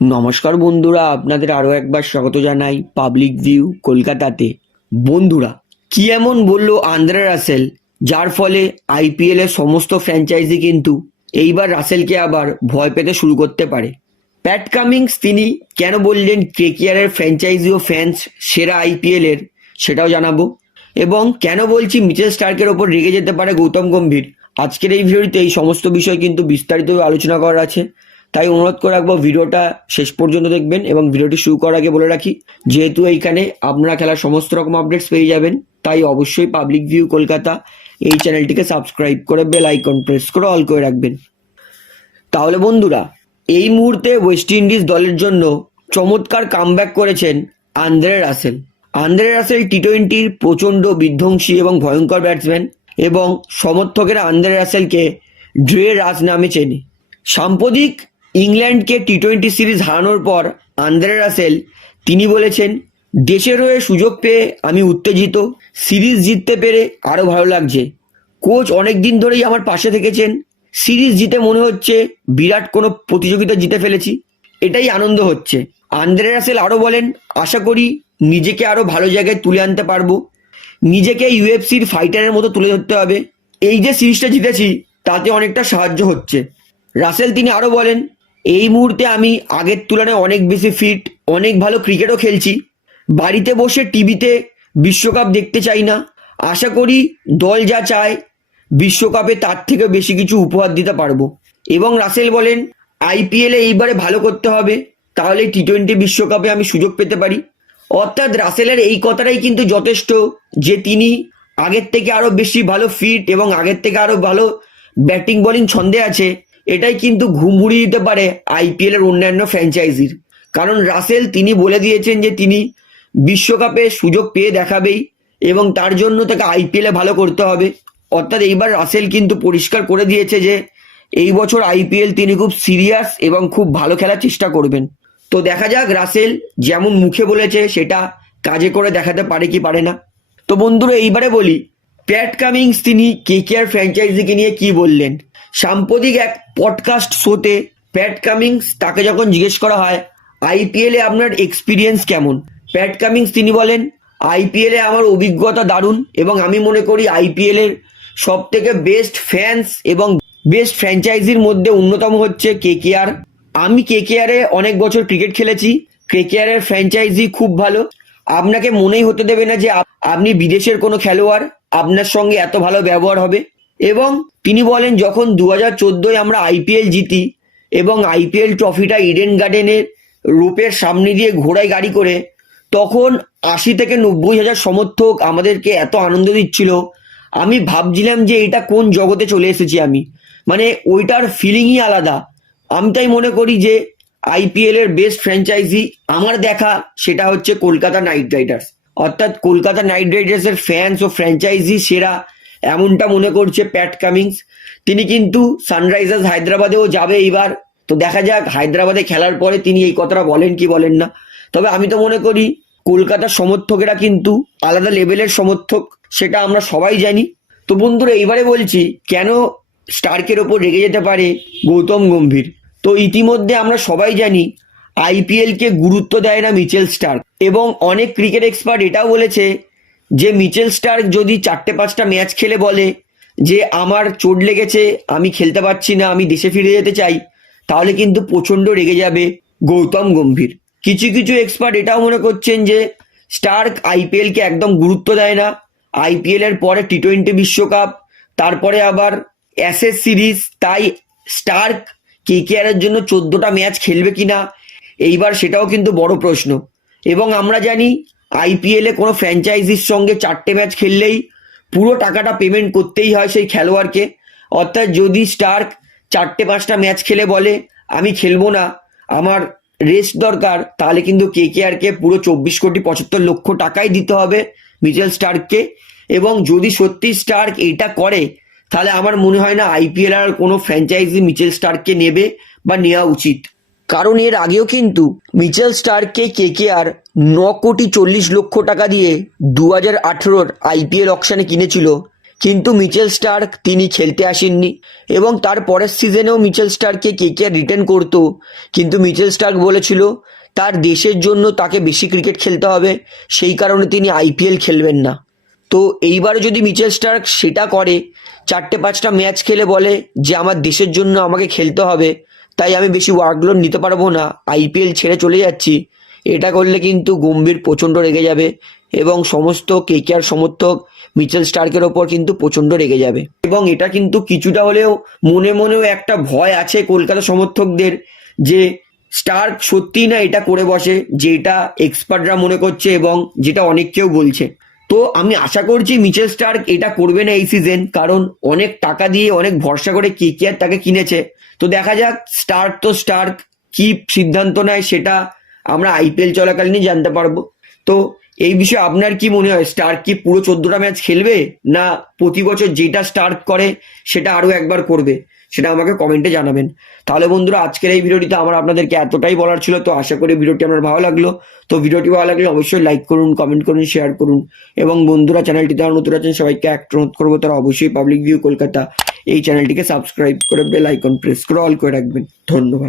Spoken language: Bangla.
নমস্কার বন্ধুরা, আপনাদের আরও একবার স্বাগত জানাই পাবলিক ভিউ কলকাতাতে। বন্ধুরা, কি এমন বলল আন্দ্রে রাসেল, যার ফলে আইপিএল এর সমস্ত ফ্র্যাঞ্চাইজি কিন্তু এইবার রাসেলকে আবার ভয় পেতে শুরু করতে পারে। প্যাট কামিংস তিনি কেন বললেন কেকিআরের ফ্র্যাঞ্চাইজি ও ফ্যান্স সেরা আইপিএল এর, সেটাও জানাব। এবং কেন বলছি মিচেল স্টার্কের ওপর রেগে যেতে পারে গৌতম গম্ভীর? আজকের এই ভিডিওতে এই সমস্ত বিষয় কিন্তু বিস্তারিতভাবে আলোচনা করা আছে। তাই অনুরোধ করে রাখব ভিডিওটা শেষ পর্যন্ত দেখবেন এবং ভিডিওটি শুরু করার আগে বলে রাখি, যেহেতু এইখানে আপনারা খেলার সমস্ত রকম আপডেটস পেয়ে যাবেন, তাই অবশ্যই পাবলিক ভিউ কলকাতা এই চ্যানেলটিকে সাবস্ক্রাইব করে বেল আইকন প্রেস করে অল করে রাখবেন। তাহলে বন্ধুরা, এই মুহূর্তে ওয়েস্ট ইন্ডিজ দলের জন্য চমৎকার কামব্যাক করেছেন Andre Russell. Andre Russell T টোয়েন্টির প্রচণ্ড বিধ্বংসী এবং ভয়ঙ্কর ব্যাটসম্যান এবং সমর্থকেরা আন্দ্রে রাসেলকে ড্রে রাজ নামে চেনে। সাম্প্রতিক ইংল্যান্ডকে টি টোয়েন্টি সিরিজ হারানোর পর আন্দ্রে রাসেল, তিনি বলেছেন, দেশের হয়ে সুযোগ পেয়ে আমি উত্তেজিত। সিরিজ জিততে পেরে আরও ভালো লাগছে। কোচ অনেক দিন ধরেই আমার পাশে থেকেছেন। সিরিজ জিতে মনে হচ্ছে বিরাট কোনো প্রতিযোগিতা জিতে ফেলেছি। এটাই আনন্দ হচ্ছে। আন্দ্রে রাসেল আরও বলেন, আশা করি নিজেকে আরও ভালো জায়গায় তুলে আনতে পারব। নিজেকে ইউএফসির ফাইটারের মতো তুলে ধরতে হবে। এই যে সিরিজটা জিতেছি, তাতে অনেকটা সাহায্য হচ্ছে। রাসেল তিনি আরও বলেন এই মুহূর্তে আমি আগের তুলনায় অনেক বেশি ফিট অনেক ভালো ক্রিকেটও খেলছি। বাড়িতে বসে টিভিতে বিশ্বকাপ দেখতে চাই না। আশা করি দল যা চায়, বিশ্বকাপে তার থেকে বেশি কিছু উপহার দিতে পারব। এবং রাসেল বলেন আইপিএলে এইবারে ভালো করতে হবে, তাহলে টি টোয়েন্টি বিশ্বকাপে আমি সুযোগ পেতে পারি। অর্থাৎ রাসেলের এই কথাটাই কিন্তু যথেষ্ট, যে তিনি আগের থেকে আরও বেশি ভালো ফিট এবং আগের থেকে আরও ভালো ব্যাটিং বলিং ছন্দে আছে। এটাই কিন্তু ঘুম উড়িয়ে দিতে পারে আইপিএল এর অন্যান্য ফ্র্যাঞ্চাইজির কারণ রাসেল তিনি বলে দিয়েছেন যে তিনি বিশ্বকাপে সুযোগ পেয়ে দেখাবেই এবং তার জন্য তাকে আইপিএলে ভালো করতে হবে। অর্থাৎ এইবার রাসেল কিন্তু পরিষ্কার করে দিয়েছে যে এই বছর আইপিএল তিনি খুব সিরিয়াস এবং খুব ভালো খেলার চেষ্টা করবেন। তো দেখা যাক রাসেল যেমন মুখে বলেছে সেটা কাজে করে দেখাতে পারে কি পারে না। তো বন্ধুরা, এইবারে বলি প্যাট কামিংস তিনি কেকেআর ফ্র্যাঞ্চাইজিকে নিয়ে কি বললেন? সাম্প্রতিক এক পডকাস্ট শোতে প্যাট কামিংস তাকে যখন জিজ্ঞেস করা হয় আইপিএলে আপনার এক্সপিরিয়েন্স কেমন? প্যাট কামিংস তিনি বলেন আইপিএলে আমার অভিজ্ঞতা দারুণ এবং আমি মনে করি আইপিএল এর সব থেকে বেস্ট ফ্যান্স এবং বেস্ট ফ্র্যাঞ্চাইজির মধ্যে অন্যতম হচ্ছে কেকেআর আমি কে কে কেকেআরে অনেক বছর ক্রিকেট খেলেছি। কেকেআর এর ফ্র্যাঞ্চাইজি খুব ভালো। আপনাকে মনেই হতে দেবে না যে আপনি বিদেশের কোনো খেলোয়াড়। আপনার সঙ্গে এত ভালো ব্যবহার হবে। এবং তিনি বলেন, যখন দু হাজার চোদ্দোয় আমরা আইপিএল জিতি এবং আইপিএল ট্রফিটা ইডেন গার্ডেনের রূপের সামনে দিয়ে ঘোড়ায় গাড়ি করে, তখন আশি থেকে নব্বই হাজার সমর্থক আমাদেরকে এত আনন্দ দিচ্ছিল। আমি ভাবছিলাম যে এটা কোন জগতে চলে এসেছি আমি। মানে ওইটার ফিলিংই আলাদা। আমি তাই মনে করি যে আইপিএল এর বেস্ট ফ্র্যাঞ্চাইজি আমার দেখা, সেটা হচ্ছে কলকাতা নাইট রাইডার্স। অর্থাৎ কলকাতা নাইট রাইডার্স এর ফ্যান্স ও ফ্র্যাঞ্চাইজি সেরা। এমনটা মনে করছে প্যাট কামিংস। তিনি কিন্তু সানরাইজার্স হায়দ্রাবাদেও যাবে এইবার। তো দেখা যাক, হায়দ্রাবাদে খেলার পরে তিনি এই কথাটা বলেন কি বলেন না। তবে আমি তো মনে করি, কলকাতার সমর্থকেরা কিন্তু আলাদা লেভেলের সমর্থক, সেটা আমরা সবাই জানি। তো বন্ধুরা, এইবারে বলছি, কেন স্টার্কের ওপর রেগে যেতে পারে গৌতম গম্ভীর? তো ইতিমধ্যে আমরা সবাই জানি আইপিএল কে গুরুত্ব দেয় না মিচেল স্টার্ক। এবং অনেক ক্রিকেট এক্সপার্ট এটাও বলেছে যে মিচেল স্টার্ক যদি চারটে পাঁচটা ম্যাচ খেলে বলে যে আমার চোট লেগেছে, আমি খেলতে পারছি না, আমি দেশে ফিরে যেতে চাই, তাহলে কিন্তু প্রচণ্ড রেগে যাবে গৌতম গম্ভীর। কিছু কিছু এক্সপার্ট এটাও মনে করছেন যে স্টার্ক আইপিএলকে একদম গুরুত্ব দেয় না। আইপিএল এর পরে টি টোয়েন্টি বিশ্বকাপ, তারপরে আবার অ্যাসেস সিরিজ, তাই স্টার্ক কেকেআর এর জন্য চোদ্দটা ম্যাচ খেলবে কিনা, এইবার সেটাও কিন্তু বড় প্রশ্ন। এবং আমরা জানি আইপিএল কোনো ফ্র্যাঞ্চাইজির সঙ্গে চারটে ম্যাচ খেললেই পুরো টাকাটা পেমেন্ট করতেই হয় সেই খেলোয়াড়কে। অর্থাৎ যদি স্টার্ক চারটে পাঁচটা ম্যাচ খেলে বলে, আমি খেলব না, আমার রেস্ট দরকার, তাহলে কিন্তু কেকেআর কে আরকে পুরো চব্বিশ কোটি পঁচাত্তর লক্ষ টাকাই দিতে হবে মিচেল স্টার্ককে এবং যদি সত্যি স্টার্ক এটা করে, তাহলে আমার মনে হয় না আইপিএল আর কোনো ফ্র্যাঞ্চাইজি মিচেল স্টার্ককে নেবে বা নেওয়া উচিত। কারণ এর আগেও কিন্তু মিচেল স্টার্ককে আর ন কোটি চল্লিশ লক্ষ টাকা দিয়ে দু হাজার আঠেরোর আইপিএল অকশানে কিনেছিল। কিন্তু মিচেল স্টার্ক তিনি খেলতে আসেননি এবং তার পরের সিজনেও মিচেল স্টার্ককে কে কে রিটার্ন করতো। কিন্তু মিচেল স্টার্ক বলেছিল, তার দেশের জন্য তাকে বেশি ক্রিকেট খেলতে হবে, সেই কারণে তিনি আইপিএল খেলবেন না। তো এইবার যদি মিচেল স্টার্ক সেটা করে, চারটে পাঁচটা ম্যাচ খেলে বলে যে, আমার দেশের জন্য আমাকে খেলতে হবে তাই আমি বেশি ওয়ার্কলোড নিতে পারব না। আইপিএল ছেড়ে চলে যাচ্ছি। এটা করলে কিন্তু গম্ভীর প্রচণ্ড রেগে যাবে এবং সমস্ত কেকেআর সমর্থক মিচেল স্টার্কের ওপর কিন্তু প্রচণ্ড রেগে যাবে। এবং এটা কিন্তু কিছুটা হলেও মনে মনেও একটা ভয় আছে কলকাতা সমর্থকদের যে স্টার্ক সত্যিই না এটা করে বসে, যেটা এক্সপার্টরা মনে করছে এবং যেটা অনেক কেউ বলছে। তো আমি আশা করছি মিচেল স্টার্ক এটা করবে না এই সিজন কারণ অনেক টাকা দিয়ে, অনেক ভরসা করে কে কে আর তাকে কিনেছে। তো দেখা যাক, স্টার্ক তো স্টার্ক, কি সিদ্ধান্ত নেয় সেটা আমরা আইপিএল চলাকালীনই জানতে পারব। তো এই বিষয়ে আপনার কি মনে হয়, স্টার্ক কি পুরো চোদ্দটা ম্যাচ খেলবে না প্রতি বছর যেটা স্টার্ক করে সেটা আরও একবার করবে? সেটা আমাকে কমেন্টে জানাবেন। তাহলে বন্ধুরা, আজকের এই ভিডিওটিতে আমার আপনাদেরকে এতটাই বলার ছিল, তো আশা করি ভিডিওটি আমার ভালো লাগল। তো ভিডিওটি ভালো লাগলে অবশ্যই লাইক করুন কমেন্ট করুন শেয়ার করুন। এবং বন্ধুরা চ্যানেলটি তারা নতুন আছেন, সবাইকে অ্যাক্ট অনুরোধ করব, তারা অবশ্যই পাবলিক ভিউ কলকাতা এই চ্যানেলটিকে সাবস্ক্রাইব করে বেল আইকন প্রেস করে অল করে রাখবেন। ধন্যবাদ।